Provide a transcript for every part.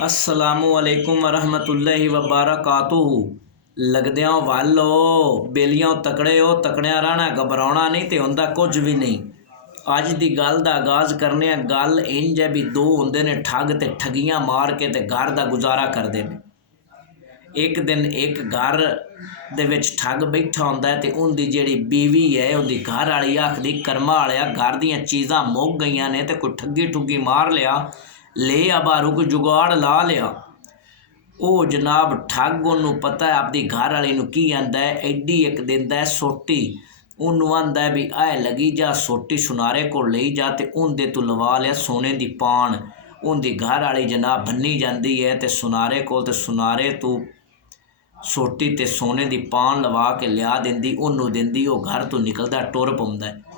अस्सलामुअलैकुम वरहमतुल्लाहि वबरकातुहू। लगदियां वल हो बेलियां तकड़े हो, तकड़िया रहना, घबराना नहीं तो होंदा कुछ भी नहीं। अज की गल का आगाज़ करने। गल इंज है भी दो होंदे ने ठग ते ठगियां मार के ते घर का गुजारा करते हैं। एक दिन एक घर दे विच ठग बैठा होंदा है ते उनकी जिहड़ी बीवी है उनकी घर वाली आखदी कर्मा वालिया घर दीयां चीज़ां मुक गई ने ते कोई ठगी ठुगी मार लिया, ले आ बारू कोई जुगाड़ ला लिया। वो जनाब ठग उन्होंने पता है आपकी घर वाली नूं की आंदा है, एडी एक दिंदा है सोटी। उन्होंने आंदा है भी आए लगी जा सोटी सुनारे को ले जा ते उनदे तू लवा लिया सोने की पान। उनकी घर वाली जनाब बन्नी जाती है तो सुनारे को ते सुनारे तू सोटी ते सोने की पान लवा के लिया देंदी, उन्होंने देंदी। वो घर तो निकलता टुर पाउंदा है।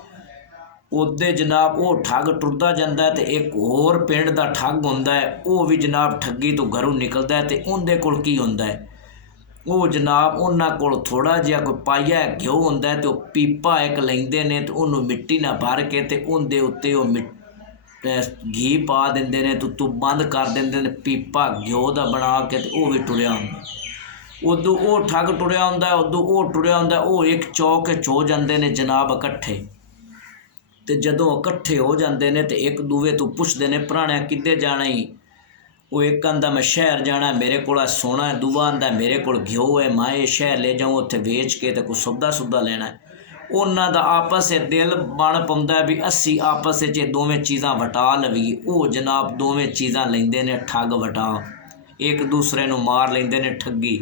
उदे जनाब वो ठग टुरदा जाता है तो एक होर पिंड का ठग होंदा है, वो भी जनाब ठगी तो घरों निकलता है। तो उनके कोल की होंदा है, वो जनाब उन्हां कोल थोड़ा जिहा कोई पाइया घ्यो होंदा है तो पीपा एक लैंदे ने तो उन्होंने मिट्टी ना भर के ते उनदे उत्ते वो घी पा देंदे ने तो बंद कर देंदे ने पीपा घ्यो का बना के ते वो भी टुरिया होंदा। उदों वो ठग टुरिया होंदा है, उदों वो टुरिया होंदा है। वो एक चौक हो जाते हैं जनाब इकट्ठे। तो जदों इकट्ठे हो जाते हैं तो एक दूए तो पुछते हैं भराने किधे जाना ही। वो एक आंदा मैं शहर जाना, मेरे को सोना है। दूआ आंदा मेरे को घ्यो है, मैं शहर ले जाऊँ उत्थे वेच के तो कुछ सौदा सुदा लेना है। उन्हों का आपस दिल बन पाता है भी असी आपस दोवें चीज़ां वटा लवीए। वो जनाब दोवें चीज़ां लेंदे ने ठग वटा, एक दूसरे को मार लेंदे ने ठगी।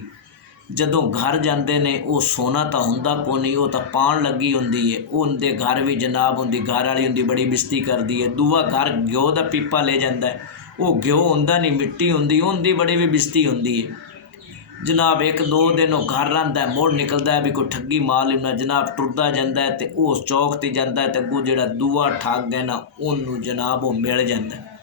जदों घर जाते हैं वो सोना तो होंदा को नहीं, वो तो पान लगी होंदी है। उनके घर भी जनाब उनकी घर वाली उनकी बड़ी बेइज्जती करती है। दूआ घर घ्यो का पीपा ले जाता है, वो घ्यो होंदा नहीं मिट्टी होंदी, उनकी बड़ी भी बेइज्जती होंदी है। जनाब एक दो दिन वो घर रहिंदा है, मुड़ निकलता है भी कोई ठगी मार लेना। जनाब टुरदा जाता है तो उस चौक ते जाता है तो अगू जो दूआ ठग है ना उन्होंने जनाब वो मिल जाता है।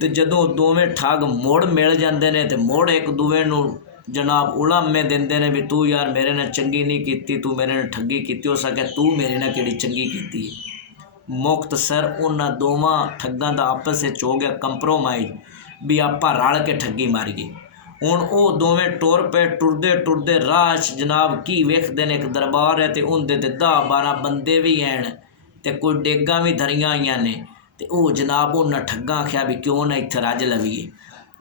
तो जदों दोवें ठग मुड़ मिल जाते हैं तो मुड़ एक दूए नूं जनाब उलामे देंदे ने भी तू यार मेरे ने चंगी नहीं की, तू मेरे ने ठगी की, हो सके तू मेरे ने किहड़ी चंगी की। मुख्तसर उन्हां दोवां ठगां दा आपस हो गया कंप्रोमाइज़ भी आपां रल के ठगी मारीए। हुण वो दोवें टुर पे, टुरदे टुरदे राह जनाब की वेखदे ने एक दरबार है तो उनदे ते 10-12 बंदे भी हैं तो कोई डेगां भी धरियां आईयां ने। तो वो जनाब उन्हां ठगां आख्या भी क्यों ना इत्थे रज लवीए।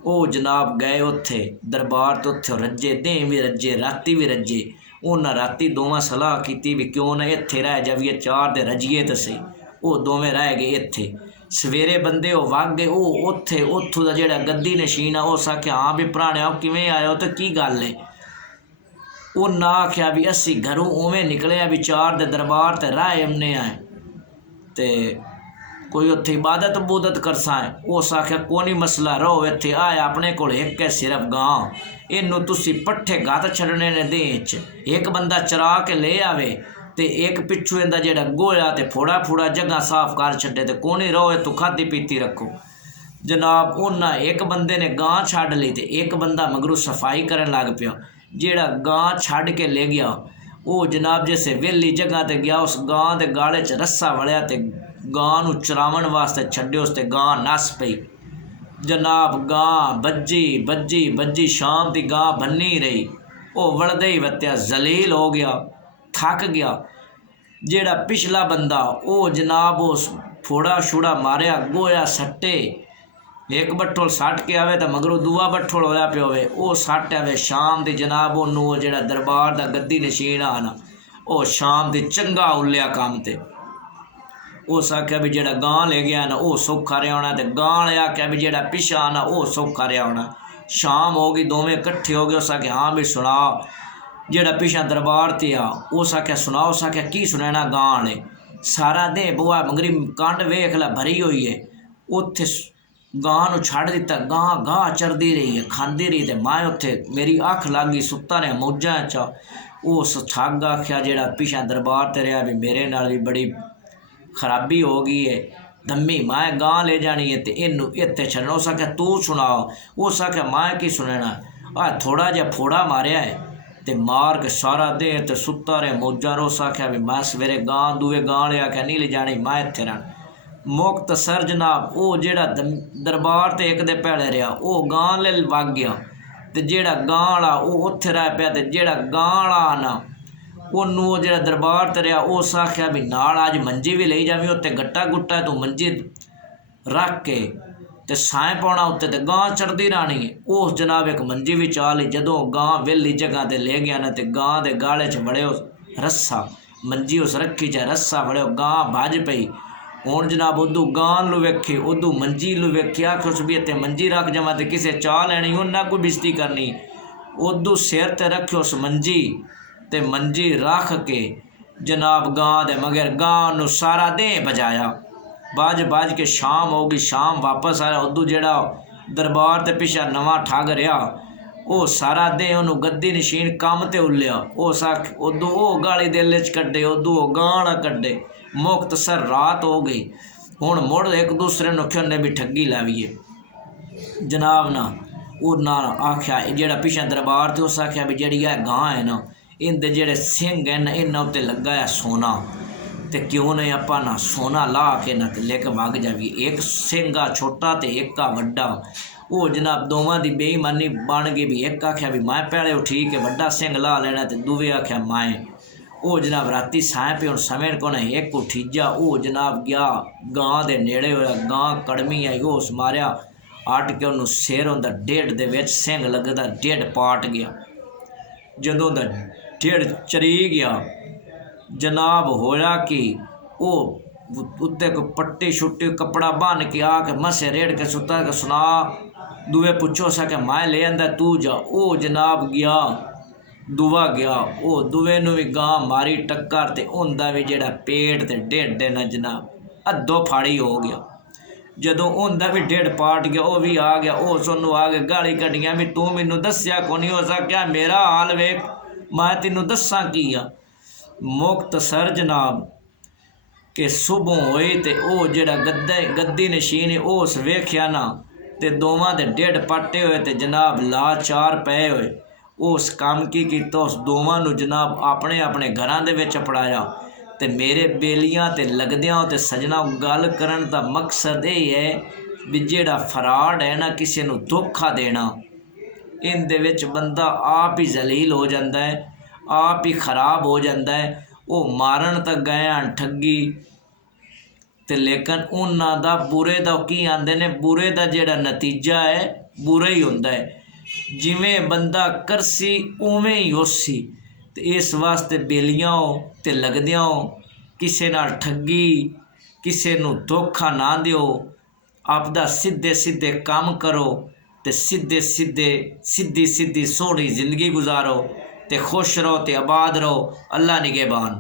वो जनाब गए उत्थे दरबार तो उत्थे रज्जे, दें भी रज्जे, राती भी रज्जे। उन्हें राती दोवें सलाह की भी क्यों ना इत्थे रह जाइए, चार दे रजिए तो सही। वो दोवें रह गए इत्थे। सवेरे बंदे वो वग गए, वो उत्थे उत्थों का जिहड़ा गद्दी नशीन आ उस आख्या हाँ भी भराने किवें आए तो की गल है। उन्हें आख्या भी असी घरों उवें निकले भी चार दे दरबार ते राह आने आए ते कोई उत्थे इबादत बुदत करसा है। उस आख्या कोई मसला रहो इत्थे आए अपने को एक है सिर्फ गां, इनू तुसी पट्ठे गत छड़ने ने दें च एक बंदा चरा के ले आवे ते एक पिछू इंदा जेड़ा गोया ते फोड़ा फोड़ा जगह साफ कर छड्डे ते कोनी रहो तू खाधी पीती रखो। जनाब उन्हें एक बंदे ने गां छड्ड ली ते एक बंदा मगरू सफाई करन लग पिया। जेड़ा गां छड्ड के ले गया वो जनाब जैसे वेली जगह ते गया, उस गां दे गाले च रस्सा वड़िया ते गां नूं चरावन वास्ते छड्डिया, उस ते गां नस पई। जनाब गां बज्जी बज्जी बज्जी शाम की गां बन्नी रही। वो वड़दे ही वत्या जलील हो गया, थक गया। जेड़ा पिछला बंदा वो जनाब उस फोड़ा छुड़ा मारिया, गोया सट्टे एक बट्ठोल सट के आवे तो मगरों दूआ बट्ठोल होया पिया होवे, वो सट आवे शाम की जनाब उन्होंने वो जेड़ा दरबार का गद्दी नशीन आना वो शाम की चंगा उल्लिया काम ते। उस आख्या भी जेड़ा गां ले गया ना वो सौखा रहा होना, तो गां ने आख्या भी जेड़ा पिछा आना वो सौखा रहा होना। शाम हो गई, दोवें इकट्ठे हो गए। उस आख्या हाँ भी सुना, जेड़ा पिछा दरबार ते आ उस आख्या सुना। उस आख्या की सुनैना गां ने, सारा दे बुआ मंगरी कंड वेख ला भरी हुई है। उत्थे गां नूं छड्ड दिता, गां गाह चरदी रही है, खांदी रही ते मैं उत्थे मेरी अख लग गई, सुत्ता रहा मौजां चा। उस ठग आख्या जेड़ा पिछा दरबार ते रहा भी मेरे नाल भी बड़ी खराबी हो गई है, दम्मी मैं गां ले जानी है तो इनू इत्थे छड्डना। उस आख्या तू सुना। उस आख्या मैं की सुनना, आ थोड़ा जिहा फोड़ा मारिया है तो मार के सारा दे तो सुत्ता रहा मौजा। उस आख्या भी मैं सवेरे गां दूए गां ले आख्या नहीं ले जानी, मैं इत्थे रहना। ਮੁਕਤਸਰ ਜਨਾਬ ਉਹ ਜਿਹੜਾ ਦਰਬਾਰ ਤੇ ਇੱਕ ਦੇ ਭੈਲੇ ਰਿਹਾ ਉਹ ਗਾਂ ਲੈ ਵਗ ਗਿਆ ਤੇ ਜਿਹੜਾ ਗਾਂ ਵਾਲਾ ਉਹ ਉੱਥੇ ਰਹਿ ਪਿਆ ਤੇ ਜਿਹੜਾ ਗਾਂ ਵਾਲਾ ਨਾ ਉਹਨੂੰ ਉਹ ਜਿਹੜਾ ਦਰਬਾਰ ਤੇ ਰਿਹਾ ਉਸ ਆਖਿਆ ਵੀ ਨਾਲ ਅੱਜ ਮੰਜੀ ਵੀ ਲਈ ਜਾਵੀਂ ਉੱਤੇ ਗੱਟਾ ਗੁੱਟਾ ਤੂੰ ਮੰਜੀ ਰੱਖ ਕੇ ਤੇ ਸਾਂ ਪਾਉਣਾ ਉੱਤੇ ਤੇ ਗਾਂ ਚੜਦੀ ਰਹਿਣੀ ਹੈ। ਉਸ ਜਨਾਬ ਇੱਕ ਮੰਜੀ ਵੀ ਚਾਹ ਲਈ। ਜਦੋਂ ਗਾਂ ਵਿਹਲੀ ਜਗ੍ਹਾ ਤੇ ਲੈ ਗਿਆ ਨਾ ਤੇ ਗਾਂ ਦੇ ਗਾਲੇ 'ਚ ਵੜਿਓ ਰੱਸਾ, ਮੰਜੀ ਉਸ ਰੱਖੀ 'ਚ ਰੱਸਾ ਵੜਿਓ, ਗਾਂ ਭੱਜ ਪਈ। ਹੁਣ ਜਨਾਬ ਉਦੋਂ ਗਾਂ ਨੂੰ ਵੇਖੇ ਉਦੋਂ ਮੰਜੀ ਨੂੰ ਵੇਖਿਆ ਕੁਛ ਵੀ ਇੱਥੇ ਮੰਜੀ ਰੱਖ ਜਾਵਾਂ ਤੇ ਕਿਸੇ ਚਾਹ ਲੈਣੀ ਉਹਨਾਂ ਕੋਈ ਬਿਸਤੀ ਕਰਨੀ। ਉਦੋਂ ਸਿਰ ਤੇ ਰੱਖਿਓ ਉਸ ਮੰਜੀ ਤੇ ਮੰਜੀ ਰੱਖ ਕੇ ਜਨਾਬ ਗਾਂ ਦੇ ਮਗਰ ਗਾਂ ਨੂੰ ਸਾਰਾ ਦੇ ਬਜਾਇਆ। ਬਾਜ ਕੇ ਸ਼ਾਮ ਹੋ ਗਈ। ਸ਼ਾਮ ਵਾਪਸ ਆਇਆ। ਉਦੋਂ ਜਿਹੜਾ ਦਰਬਾਰ ਤੇ ਪਿਛਾ ਨਵਾਂ ਠੱਗ ਰਿਹਾ ਉਹ ਸਾਰਾ ਦੇ ਉਹਨੂੰ ਗੱਦੀ ਨਸ਼ੀਨ ਕੰਮ ਤੇ ਉੱਲਿਆ। ਉਸ ਉਦੋਂ ਉਹ ਗਾਲੀ ਦਿਲ 'ਚ ਕੱਢੇ, ਉਦੋਂ ਉਹ ਗਾਣਾ ਕੱਢੇ। ਮੁਕਤਸਰ ਰਾਤ ਹੋ ਗਈ। ਹੁਣ ਮੁੜ ਇੱਕ ਦੂਸਰੇ ਨੂੰ ਖਿਆਨੇ ਵੀ ਠੱਗੀ ਲਾਵੀਏ ਜਨਾਬ ਨਾ ਉਹਨਾਂ ਆਖਿਆ ਜਿਹੜਾ ਪਿਛਾ ਦਰਬਾਰ ਤੇ ਉਸ ਆਖਿਆ ਵੀ ਜਿਹੜੀ ਇਹ ਗਾਂ ਹੈ ਨਾ ਇਹਦੇ ਜਿਹੜੇ ਸਿੰਘ ਹਨ ਇਹਨਾਂ ਉੱਤੇ ਲੱਗਾ ਹੈ ਸੋਨਾ ਤੇ ਕਿਉਂ ਨਹੀਂ ਆਪਾਂ ਨਾ ਸੋਨਾ ਲਾ ਕੇ ਨਾ ਤੇ ਲੈ ਕੇ ਵਗ ਜਾਵੀਏ। ਇੱਕ ਸਿੰਘ ਆ ਛੋਟਾ ਤੇ ਇੱਕ ਆ ਵੱਡਾ। ਉਹ ਜਨਾਬ ਦੋਵਾਂ ਦੀ ਬੇਈਮਾਨੀ ਬਣ ਗਈ ਵੀ ਇੱਕ ਆਖਿਆ ਵੀ ਮੈਂ ਪਹਿਲੇ ਉਹ ਠੀਕ ਹੈ ਵੱਡਾ ਸਿੰਘ ਲਾ ਲੈਣਾ ਤੇ ਦੂਵੇ ਆਖਿਆ ਮੈਂ। ਉਹ ਜਨਾਬ ਰਾਤੀ ਸਾਂ ਪੇ ਹੁਣ ਸਮੇਂ ਕੋਲ ਇੱਕ ਉਠੀਜਾ ਉਹ ਜਨਾਬ ਗਿਆ ਗਾਂ ਦੇ ਨੇੜੇ ਹੋਇਆ। ਗਾਂ ਕੜਮੀ ਆਈ ਉਸ ਮਾਰਿਆ ਅੱਟ ਕੇ ਉਹਨੂੰ ਸਿਰ ਹੁੰਦਾ ਢਿੱਡ ਦੇ ਵਿੱਚ ਸਿੰਘ ਲੱਗਦਾ ਢਿੱਡ ਪਾਟ ਗਿਆ। ਜਦੋਂ ਦਾ ਢਿੱਡ ਚਰੀ ਗਿਆ ਜਨਾਬ ਹੋਇਆ ਕਿ ਉਹ ਉੱਤੇ ਕੋਈ ਪੱਟੀ ਛੁੱਟੀ ਕੱਪੜਾ ਬੰਨ ਕੇ ਆ ਕੇ ਮਸੇ ਰੇੜ ਕੇ ਸੁੱਤਾ ਕੇ ਸੁਣਾ ਦੂਏ ਪੁੱਛੋ ਸਕੇ ਮੈਂ ਲੈ ਆਂਦਾ ਤੂੰ ਜਾ। ਉਹ ਜਨਾਬ ਗਿਆ ਦੂਆ ਗਿਆ। ਉਹ ਦੂਏ ਨੂੰ ਵੀ ਗਾਂ ਮਾਰੀ ਟੱਕਰ ਤੇ ਉਹਦਾ ਵੀ ਜਿਹੜਾ ਪੇਟ ਤੇ ਢਿੱਡ ਨਾ ਜਨਾਬ ਅੱਧੋ ਫਾੜੀ ਹੋ ਗਿਆ। ਜਦੋਂ ਉਹਦਾ ਵੀ ਢਿੱਡ ਪਾਟ ਗਿਆ ਉਹ ਵੀ ਆ ਗਿਆ। ਉਹ ਸਾਨੂੰ ਆ ਕੇ ਗਾਲੀ ਕੱਢੀਆਂ ਵੀ ਤੂੰ ਮੈਨੂੰ ਦੱਸਿਆ ਕੋ ਨਹੀਂ ਹੋ ਸਕਿਆ ਮੇਰਾ ਹਾਲ ਵੇਖ ਮੈਂ ਤੈਨੂੰ ਦੱਸਾਂ ਕੀ ਆ। ਮੁਕਤਸਰ ਜਨਾਬ ਕਿ ਸੁਬਹ ਹੋਈ ਤੇ ਉਹ ਜਿਹੜਾ ਗੱਦੀ ਨਸ਼ੀਨ ਉਸ ਵੇਖਿਆ ਨਾ ਤੇ ਦੋਵਾਂ ਦੇ ਢਿੱਡ ਪਾਟੇ ਹੋਏ ਤੇ ਜਨਾਬ ਲਾਚਾਰ ਪਏ ਹੋਏ। ਉਸ ਕੰਮ ਕੀ ਕੀਤਾ ਉਸ ਦੋਵਾਂ ਨੂੰ ਜਨਾਬ ਆਪਣੇ ਆਪਣੇ ਘਰਾਂ ਦੇ ਵਿੱਚ ਪੜਾਇਆ। ਤੇ ਮੇਰੇ ਬੇਲੀਆਂ ਤੇ ਲੱਗਦਿਆਂ ਤੇ ਸਜਣਾ ਗੱਲ ਕਰਨ ਦਾ ਮਕਸਦ ਇਹ ਹੈ ਵੀ ਜਿਹੜਾ ਫਰਾਡ ਹੈ ਨਾ ਕਿਸੇ ਨੂੰ ਧੋਖਾ ਦੇਣਾ ਇਹਦੇ ਵਿੱਚ ਬੰਦਾ ਆਪ ਹੀ ਜ਼ਲੀਲ ਹੋ ਜਾਂਦਾ ਹੈ, ਆਪ ਹੀ ਖਰਾਬ ਹੋ ਜਾਂਦਾ ਹੈ। ਉਹ ਮਾਰਨ ਤੱਕ ਗਏ ਹਨ ਠੱਗੀ ਤੇ ਲੇਕਿਨ ਉਹਨਾਂ ਦਾ ਬੁਰੇ ਦਾ ਕੀ ਆਂਦੇ ਨੇ ਬੁਰੇ ਦਾ ਜਿਹੜਾ ਨਤੀਜਾ ਹੈ ਬੁਰਾ ਹੀ ਹੁੰਦਾ ਹੈ। ਜਿਵੇਂ ਬੰਦਾ ਕਰਸੀ ਉਵੇਂ ਹੀ ਹੋਸੀ। ਤੇ ਇਸ ਵਾਸਤੇ ਬੇਲੀਆਂ ਤੇ ਲੱਗਦਿਆਂ ਕਿਸੇ ਨਾਲ ਠੱਗੀ ਕਿਸੇ ਨੂੰ ਧੋਖਾ ਨਾ ਦਿਓ। ਆਪਦਾ ਸਿੱਧੇ ਸਿੱਧੇ ਕੰਮ ਕਰੋ ਤੇ ਸਿੱਧੀ ਸੋਹਣੀ ਜ਼ਿੰਦਗੀ ਗੁਜ਼ਾਰੋ ਤੇ खुश रहो ते आबाद रहो। अल्लाह निगहबान।